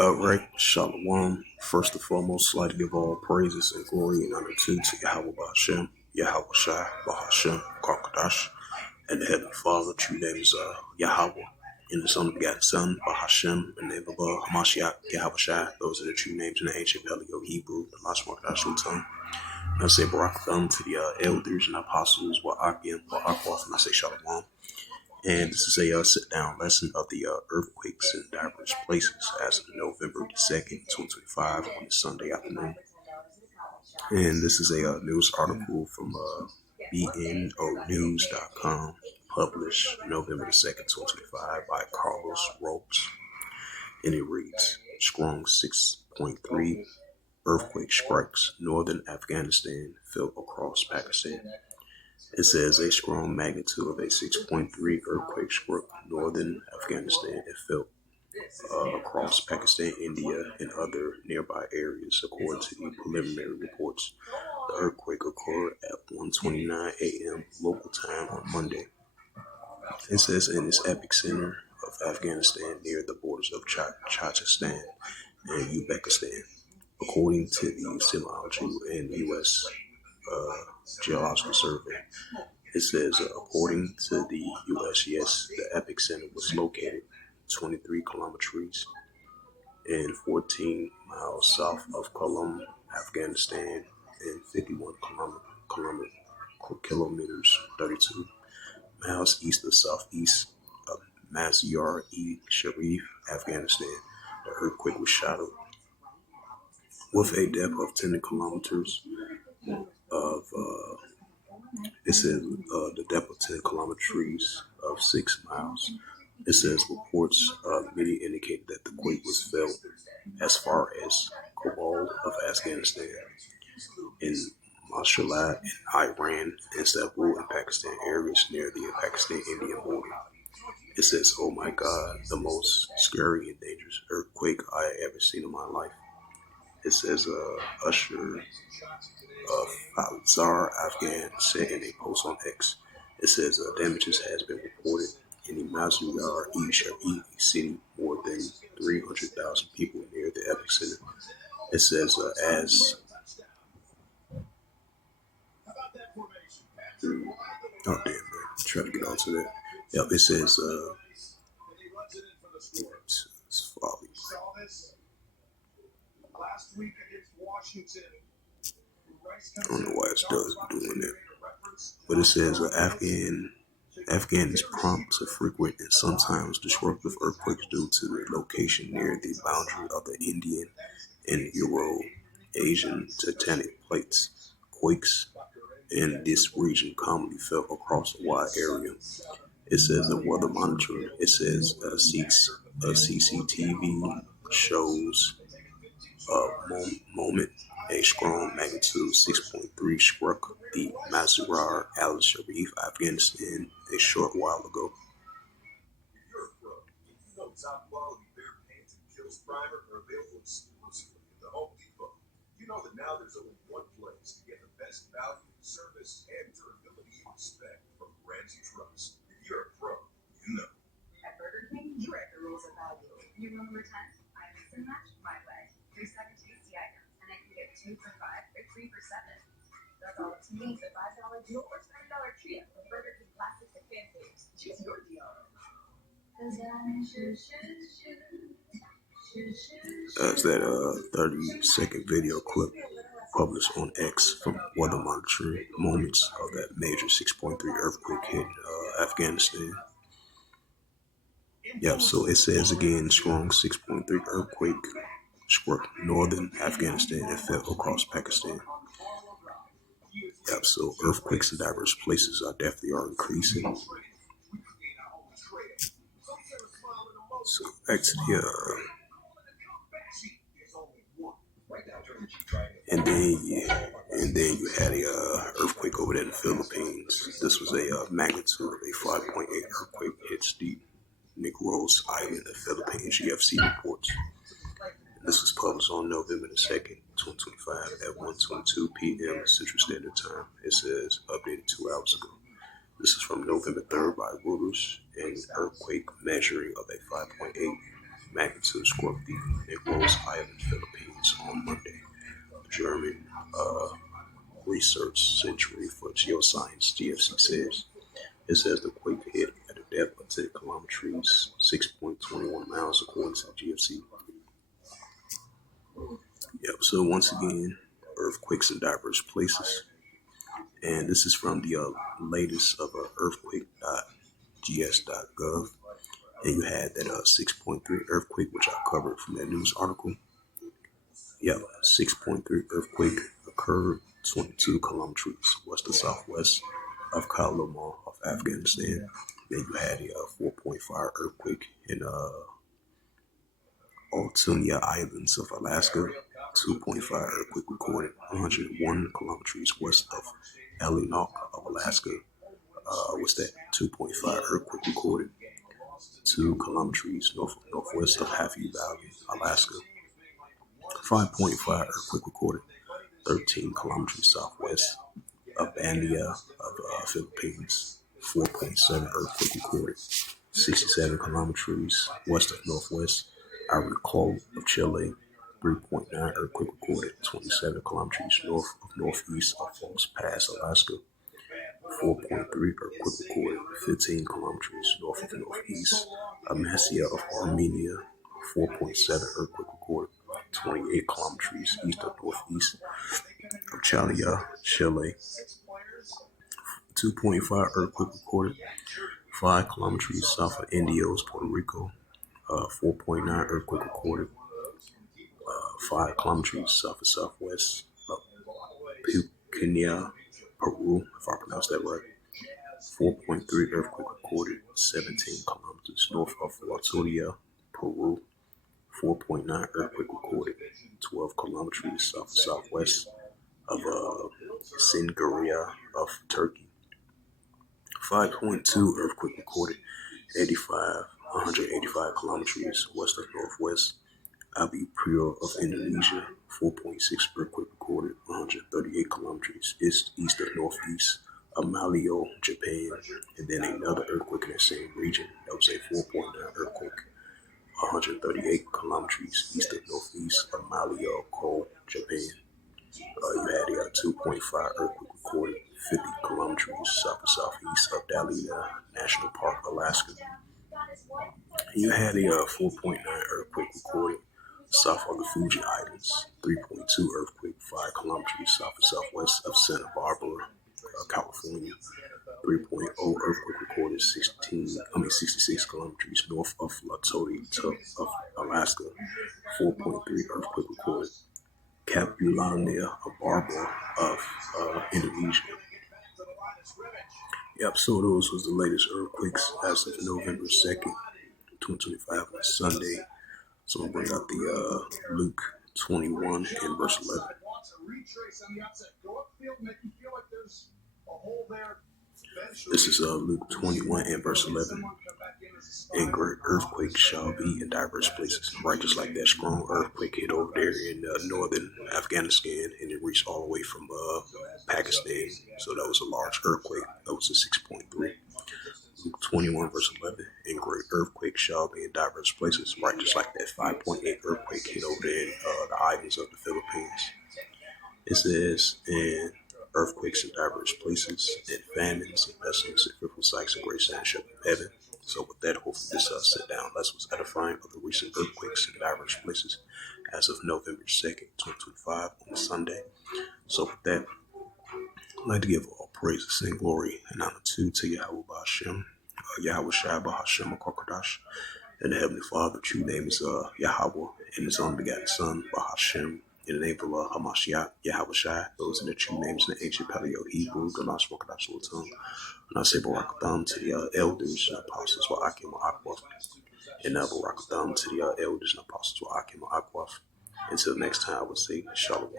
Right, Shalom. First and foremost, I'd like to give all praises and glory and honor to Yahweh Bahashem, Yahweh Shai, Bahashem, Karkadash, and the Heavenly Father. True name is Yahweh, and His only begotten Son, Bahashem, in the name of Hamashiach, Yahweh Shai. Those are the true names in the ancient Paleo Hebrew, the last Markadash tongue. I say Barak Thumb to the elders and apostles, Wa'akim, Wa'akwath, and I say Shalom. And this is a sit-down lesson of the earthquakes in diverse places as of November the 2nd, 2025 on a Sunday afternoon. And this is a news article from bnonews.com, published November the 2nd, 2025 by Carlos Ropes. And it reads, strong 6.3 earthquake strikes northern Afghanistan felt across Pakistan. It says a strong magnitude of a 6.3 earthquake struck northern Afghanistan and felt across Pakistan, India, and other nearby areas, according to the preliminary reports. The earthquake occurred at 1:29 a.m. local time on Monday. It says in its epicenter of Afghanistan near the borders of Tajikistan and Uzbekistan, according to the Seismology and U.S. Geological Survey. It says, according to the USGS, the epicenter was located 23 kilometers and 14 miles south of Kabul, Afghanistan, and 51 kilometers, 32 miles east of southeast of Mazar-e-Sharif, Afghanistan. The earthquake was shadowed with a depth of 10 kilometers of it says the depth of 10 kilometers of 6 miles. It says reports many indicate that the quake was felt as far as Kabul of Afghanistan, in Mashallah in Iran, and Istanbul in Pakistan areas near the Pakistan-Indian border. It says, oh my God, the most scary and dangerous earthquake I have ever seen in my life. It says Usher Falizar Afghan said in a post on X. It says damages has been reported in the Mazar-e-Sharif city, more than 300,000 people near the epicenter. It says oh damn man, try to get onto that. Yep, it says it's folly. I don't know why it's doing that. But it says Afghan is prompt to frequent and sometimes disruptive earthquakes due to the location near the boundary of the Indian and Euro-Asian tectonic plates. Quakes in this region commonly felt across a wide area. It says the weather monitor. It says CCTV shows moment a strong magnitude 6.3 struck the Mazar al-Sharif, Afghanistan, a short while ago. You know that now there's only one place to get the best value, service, and durability you expect from brands you trust. If you're a pro, you know. At Burger King, you write the rules of value. You remember 10? I mix and match my way. 3 7 tasty items, and I can get 2 for $5 or 3 for $7. That's all to me. The $5 deal or $7 trio from Burger King classics and fan favorites. Choose your deal. That's that 30-second video clip published on X from weather monitoring moments of that major 6.3 earthquake hit Afghanistan. Yep, so it says again, strong 6.3 earthquake struck northern Afghanistan and fell across Pakistan. Yep, so earthquakes in diverse places definitely are increasing. So back to the and then you had a earthquake over there in the Philippines. This was a magnitude of a 5.8 earthquake hits the Negros Island, the Philippines. GFC reports. And this was published on November the 2nd, 2025 at 1:22 p.m. Central Standard Time. It says updated 2 hours ago. This is from November 3rd by Reuters. An earthquake measuring of a 5.8 magnitude struck the Negros Island, Philippines on Monday. German Research Century for Geoscience (GFC) says it says the quake hit at a depth of 10 kilometers, 6.21 miles, according to the GFC. Yep. So once again, earthquakes in diverse places, and this is from the latest of earthquake.gs.gov, and you had that 6.3 earthquake, which I covered from that news article. Yep, 6.3 earthquake occurred 22 kilometers west to southwest of Kalamal of Afghanistan. Then you had a 4.5 earthquake in Altoona Islands of Alaska. 2.5 earthquake recorded 101 kilometers west of Ellinock of Alaska. What's that? 2.5 earthquake recorded 2 kilometers northwest of Happy Valley, Alaska. 5.5 earthquake recorded 13 kilometers southwest of Bandia of Philippines. 4.7 earthquake recorded 67 kilometers west of northwest Ivory Coast of Chile. 3.9 earthquake recorded 27 kilometers north of northeast of Fox Pass, Alaska. 4.3 earthquake recorded 15 kilometers north of northeast Amasya of Armenia. 4.7 earthquake recorded 28 kilometers east of northeast of Chalia, Chile. 2.5 earthquake recorded 5 kilometers south of Indios, Puerto Rico. 4.9 earthquake recorded 5 kilometers south of southwest of Pucallpa, Peru, if I pronounced that right. 4.3 earthquake recorded 17 kilometers north of Latoria, Peru. 4.9 earthquake recorded 12 kilometers south of southwest of Singaria of Turkey. 5.2 earthquake recorded 185 kilometers west of northwest Abu Pura of Indonesia. 4.6 earthquake recorded 138 kilometers east of northeast of Malio, Japan. And then another earthquake in the same region. That was a 4.9 earthquake 138 kilometers east of northeast of Malio, Japan. You had a 2.5 earthquake recorded 50 kilometers south of southeast of Dalila National Park, Alaska. You had a 4.9 earthquake recorded south of the Fuji Islands. 3.2 earthquake 5 kilometers south of southwest of Santa Barbara, California. 3.0 earthquake recorded 66 kilometers north of Latonia of Alaska. 4.3 earthquake recorded Capulania of Barbara of Indonesia. Yep, so those was the latest earthquakes as of November 2nd, 2025 on Sunday. So I'm going to bring out the Luke 21 and verse 11. This is Luke 21 and verse 11. And great earthquakes shall be in diverse places. Right, just like that strong earthquake hit over there in northern Afghanistan, and it reached all the way from Pakistan. So that was a large earthquake. That was a 6.3. Luke 21 verse 11. And great earthquakes shall be in diverse places. Right, just like that 5.8 earthquake hit over there in the islands of the Philippines. It says, and earthquakes in diverse places, and famines, and pestilence, and fearful sights, and great signs shall be in heaven. So with that, hopefully this sit down lesson was edifying of the recent earthquakes in diverse places as of November 2nd, 2025 on Sunday. So with that, I'd like to give all praises and glory and honor to Yahweh Hashem, Yahweh Shai Hashem Kokodash, and the Heavenly Father. True name is Yahweh, and His only begotten Son, Bahashem. In the name of Allah, Hamashiach, Yahweh Shai, those are the true names in the ancient Paleo Hebrew, the last Kokodash tongue. And I say Barakatham to the elders and apostles, Wa'akim Wa'akwaf. And Barakatham to the elders and apostles, Wa'akim Wa'akwaf. Until next time, I would say Shalom.